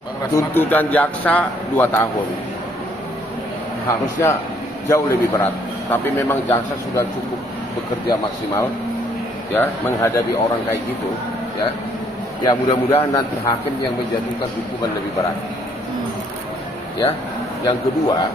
Tuntutan jaksa 2 tahun. Harusnya jauh lebih berat. Tapi memang jaksa sudah cukup bekerja maksimal ya menghadapi orang kayak gitu ya. Ya mudah-mudahan nanti hakim yang menjatuhkan hukuman lebih berat. Ya. Yang kedua,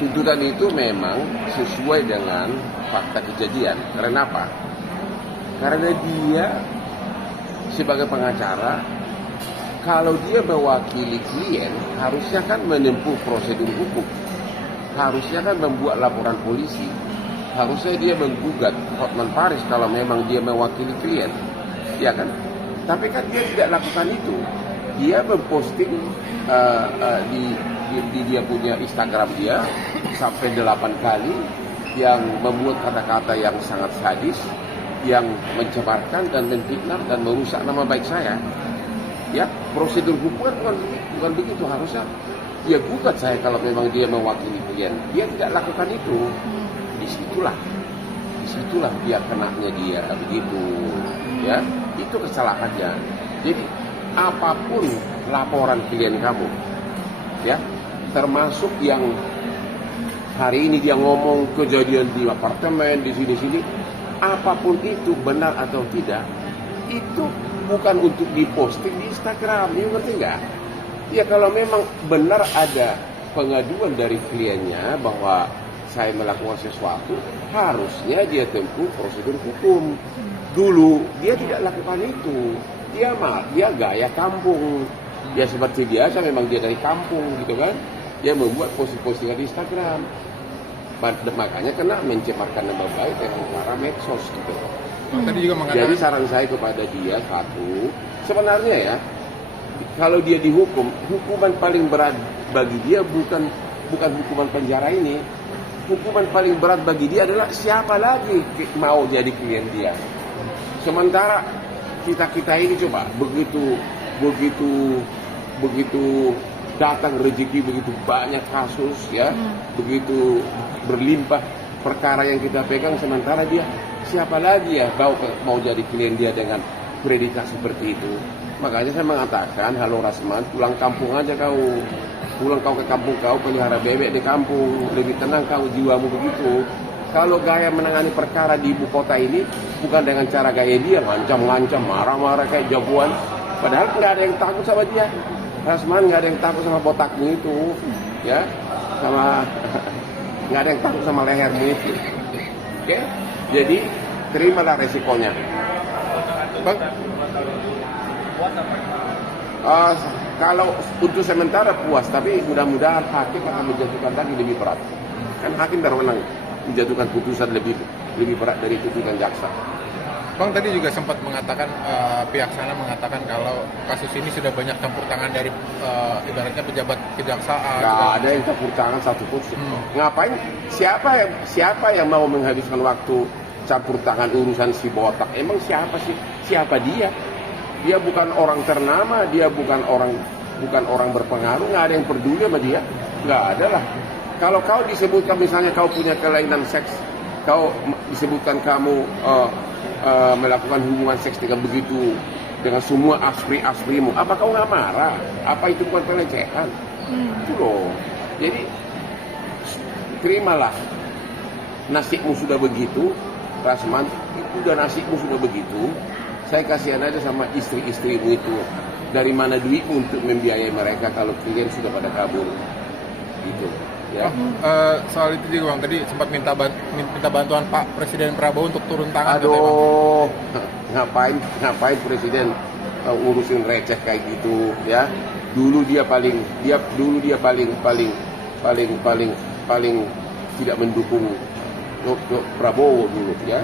tuntutan itu memang sesuai dengan fakta kejadian. Karena apa? Karena dia sebagai pengacara, kalau dia mewakili klien, harusnya kan menempuh prosedur hukum. Harusnya kan membuat laporan polisi. Harusnya dia menggugat Hotman Paris kalau memang dia mewakili klien. Ya kan? Tapi kan dia tidak lakukan itu. Dia memposting di dia punya Instagram dia sampai 8 kali yang memuat kata-kata yang sangat sadis, yang mencemarkan dan menfitnah dan merusak nama baik saya. Ya, prosedur hukum bukan begitu. Harusnya dia gugat saya kalau memang dia mewakili klien. Dia tidak lakukan itu. Disitulah dia kenanya dia begitu. Ya, itu kesalahannya. Jadi apapun laporan klien kamu, ya, termasuk yang hari ini dia ngomong kejadian di apartemen di sini-sini. Apapun itu benar atau tidak, itu bukan untuk diposting di Instagram, you ngerti nggak? Ya kalau memang benar ada pengaduan dari kliennya bahwa saya melakukan sesuatu, harusnya dia tempuh prosedur hukum. Dulu dia tidak lakukan itu, dia gaya kampung, ya seperti biasa memang dia dari kampung gitu kan, dia membuat posting-postingan di Instagram. Makanya kena mencemarkan nama baik dengan cara medsos gitu. Tadi juga mengatakan. Jadi saran saya kepada dia satu, sebenarnya ya, kalau dia dihukum, hukuman paling berat bagi dia bukan hukuman penjara ini. Hukuman paling berat bagi dia adalah siapa lagi mau jadi klien dia. Sementara kita ini coba begitu datang rezeki, begitu banyak kasus ya, begitu berlimpah perkara yang kita pegang, sementara dia siapa lagi ya mau jadi klien dia dengan predikat seperti itu. Makanya saya mengatakan, halo Rasman, pulang kampung aja kau. Pulang kau ke kampung kau, pelihara bebek di kampung, lebih tenang kau jiwamu begitu. Kalau gaya menangani perkara di ibu kota ini bukan dengan cara gaya dia ngancam-ngancam, marah-marah kayak jagoan, padahal nggak ada yang takut sama dia. Rasman nggak ada yang takut sama botakmu itu, ya, sama nggak ada yang takut sama lehermu itu. Oke? Jadi terimalah resikonya. Bang, kalau untuk sementara puas, tapi mudah-mudahan hakim akan menjatuhkan lagi lebih berat. Kan hakim berwenang menjatuhkan putusan lebih berat dari tuntutan jaksa. Bang tadi juga sempat mengatakan, pihak sana mengatakan kalau kasus ini sudah banyak campur tangan dari ibaratnya pejabat kejaksaan. Nggak ada yang campur tangan satupun. Ngapain? Siapa yang mau menghabiskan waktu campur tangan urusan si botak? Emang siapa sih? Siapa dia? Dia bukan orang ternama, dia bukan orang berpengaruh, nggak ada yang peduli sama dia, nggak ada lah. Kalau kau disebutkan misalnya kau punya kelainan seks, kau disebutkan kamu melakukan hubungan seks dengan begitu, dengan semua aspri-asprimu, apa kau nggak marah? Apa itu bukan pelecehan? Itu loh. Jadi terimalah, nasibmu sudah begitu, Rasman, itu udah nasibmu sudah begitu. Saya kasihan aja sama istri-istrimu itu. Dari mana duitmu untuk membiayai mereka kalau klien sudah pada kabur? Gitu. Ya. Soal itu juga Bang, tadi sempat minta bantuan Pak Presiden Prabowo untuk turun tangan. Aduh, ngapain Presiden urusin receh kayak gitu ya? Dulu dia paling tidak mendukung Prabowo dulu ya.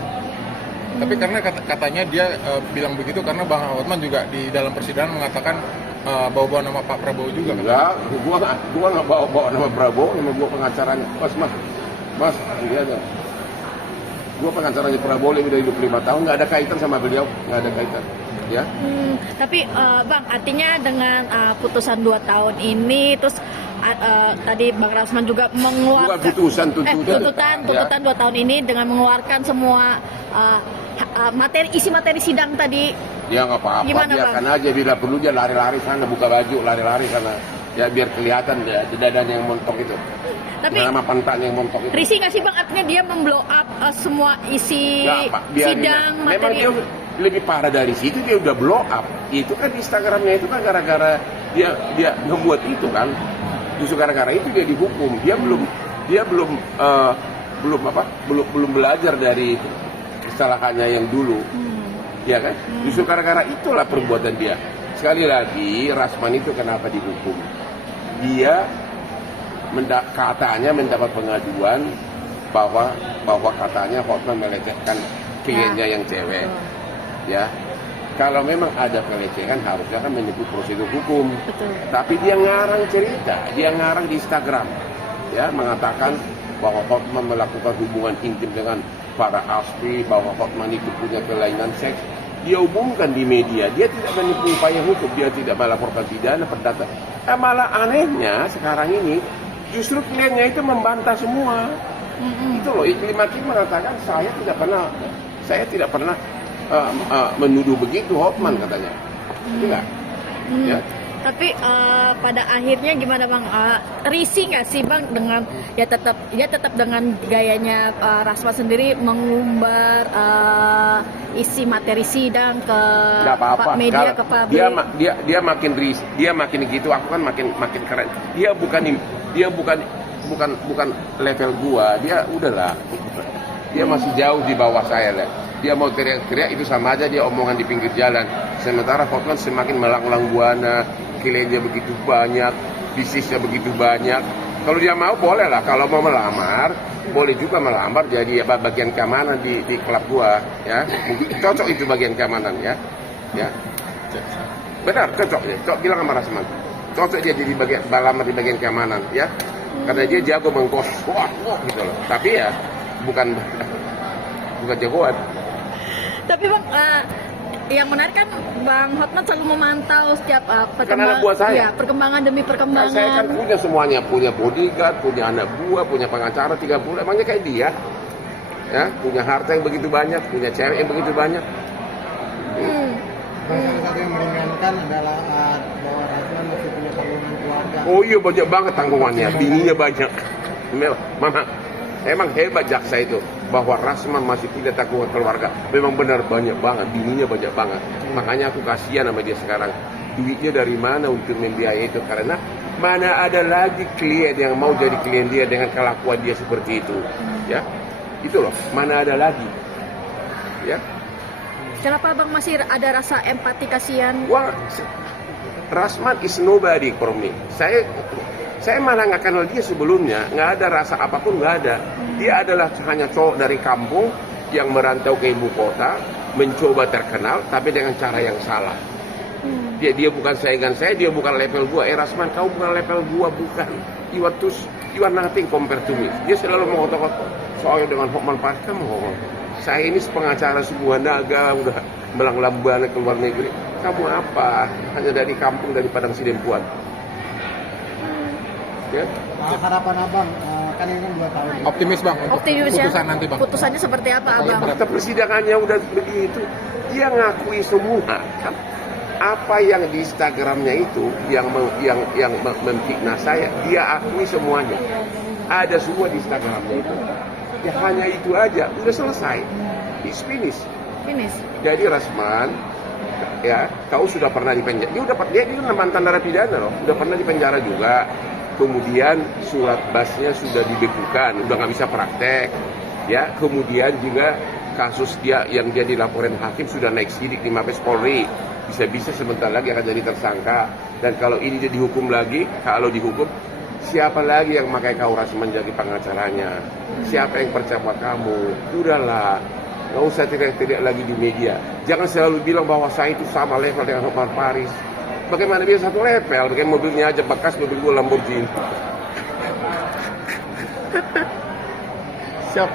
Tapi karena katanya dia bilang begitu karena Bang Hotman juga di dalam persidangan mengatakan bawa-bawa nama Pak Prabowo juga. Enggak, gua nggak bawa nama Prabowo, nama gua pengacaranya. Mas, ini aja. Gua pengacaranya Prabowo lebih dari 25 tahun, nggak ada kaitan sama beliau, nggak ada kaitan. Ya. Tapi Bang, artinya dengan putusan 2 tahun ini, terus tadi Bang Rasman juga mengeluarkan Bukan tuntutan tuntutan 2 tahun ini dengan mengeluarkan semua isi materi sidang tadi. Ya nggak apa-apa, Gimana, biarkan aja, bila perlu dia lari-lari sana, buka baju, lari-lari sana. Ya biar kelihatan ya, dadanya yang montok itu. Tapi Nama pantatnya yang montok itu. risih nggak sih Bang, artinya dia memblow up semua isi Nggak, Pak, biarin sidang aja. Memang materi. dia lebih parah dari situ, dia udah blow up. Itu kan Instagramnya itu kan gara-gara dia ngebuat itu kan. Justru gara-gara itu dia dihukum. Dia belum belajar dari kesalahannya yang dulu. Ya kan? Justru gara-gara itulah perbuatan dia. Sekali lagi, Rasman itu kenapa dihukum? Dia katanya mendapat pengaduan bahwa katanya Hotman melecehkan kliennya yang cewek. Ya. Kalau memang ada pelecehan harusnya kan menyebut prosedur hukum. Betul. Tapi dia ngarang cerita, dia ngarang di Instagram. Ya, mengatakan bahwa Hotman melakukan hubungan intim dengan para aspi, bahwa Hotman itu punya kelainan seks. Dia umumkan di media, dia tidak menempuh upaya hukum, dia tidak melaporkan pidana perdata. Malah anehnya sekarang ini justru kliennya itu membantah semua. Itu loh, Iklim Hakim mengatakan saya tidak pernah menuduh begitu Hotman katanya. Tidak. Ya. Tapi pada akhirnya gimana Bang? Risih nggak sih Bang dengan tetap dengan gayanya Rasman sendiri mengumbar isi materi sidang ke media, ke publik? Dia makin risih, dia makin gitu, aku kan makin keren. Dia bukan level gua, dia udahlah. Dia masih jauh di bawah saya lah. Dia mau teriak-teriak itu sama aja dia omongan di pinggir jalan. Sementara Hotman semakin melanglang buana, kliennya begitu banyak, bisnisnya begitu banyak. Kalau dia mau boleh lah, kalau mau melamar, boleh juga melamar jadi bagian keamanan di klub gua, ya. Mungkin cocok itu bagian keamanan ya. Ya. Benar, cocok ya. Cocok bilang sama Rasman. Cocok dia jadi melamar di bagian keamanan ya. Karena dia jago mengkos, gitu loh. Tapi ya bukan jagoan. Tapi Bang, yang menarik kan Bang Hotman selalu memantau setiap perkembangan demi perkembangan. Saya kan punya semuanya, punya bodyguard, punya anak buah, punya pengacara 3 bulan, emangnya kayak dia. Ya, punya harta yang begitu banyak, punya cewek yang begitu banyak. Salah satu yang meringankan adalah bahwa Rasman masih punya tanggungan keluarga. Oh iya, banyak banget tanggungannya, bininya banyak. Mama, emang hebat jaksa itu bahwa Rasman masih punya tanggungan keluarga. Memang benar banyak banget, bininya banyak banget. Makanya aku kasihan sama dia sekarang. Duitnya dari mana untuk membiayai itu? Karena mana ada lagi klien yang mau jadi klien dia dengan kelakuan dia seperti itu, ya? Itu loh, mana ada lagi, ya? Kenapa Bang masih ada rasa empati kasihan? Wah, Rasman is nobody for me. Saya malah nggak kenal dia sebelumnya, nggak ada rasa apapun, nggak ada. Dia adalah hanya cowok dari kampung yang merantau ke ibu kota, mencoba terkenal, tapi dengan cara yang salah. Dia bukan saingan saya, dia bukan level gua. Rasman, kau bukan level gua, bukan. You are nothing compared to me. Dia selalu mengotot-otot soalnya dengan Hotman Paris, kamu ngomong. Saya ini pengacara sebuah naga, udah melanglang buana ke luar negeri. Kamu apa? Hanya dari kampung, dari Padang Sidempuan. Ya? Harapan Abang, kan ini kan 2 tahun. Optimis Bang untuk Optimis ya? putusan nanti Bang. Putusannya seperti apa Abang? Kata persidangannya udah begitu, dia ngakui semua kan? Apa yang di Instagramnya itu yang memfitnah saya, dia akui semuanya. Ada semua di Instagramnya itu. Ya hanya itu aja, udah selesai. It's finished. Jadi Rasman, ya, kau sudah pernah dipenjara. Dia mantan narapidana loh, udah pernah dipenjara juga. Kemudian surat basnya sudah dibekukan, udah nggak bisa praktek. Ya, kemudian juga kasus dia yang dia dilaporin hakim sudah naik sidik di Mabes Polri. Bisa-bisa sebentar lagi akan jadi tersangka. Dan kalau ini dia dihukum lagi, kalau dihukum, siapa lagi yang pakai kau Rasman jadi pengacaranya? Siapa yang percaya kamu? Udahlah, nggak usah teriak-teriak lagi di media. Jangan selalu bilang bahwa saya itu sama level dengan Hotman Paris. Bagaimana dia satu level? Bagaimana mobilnya aja bekas mobil gue Lamborghini. Siap.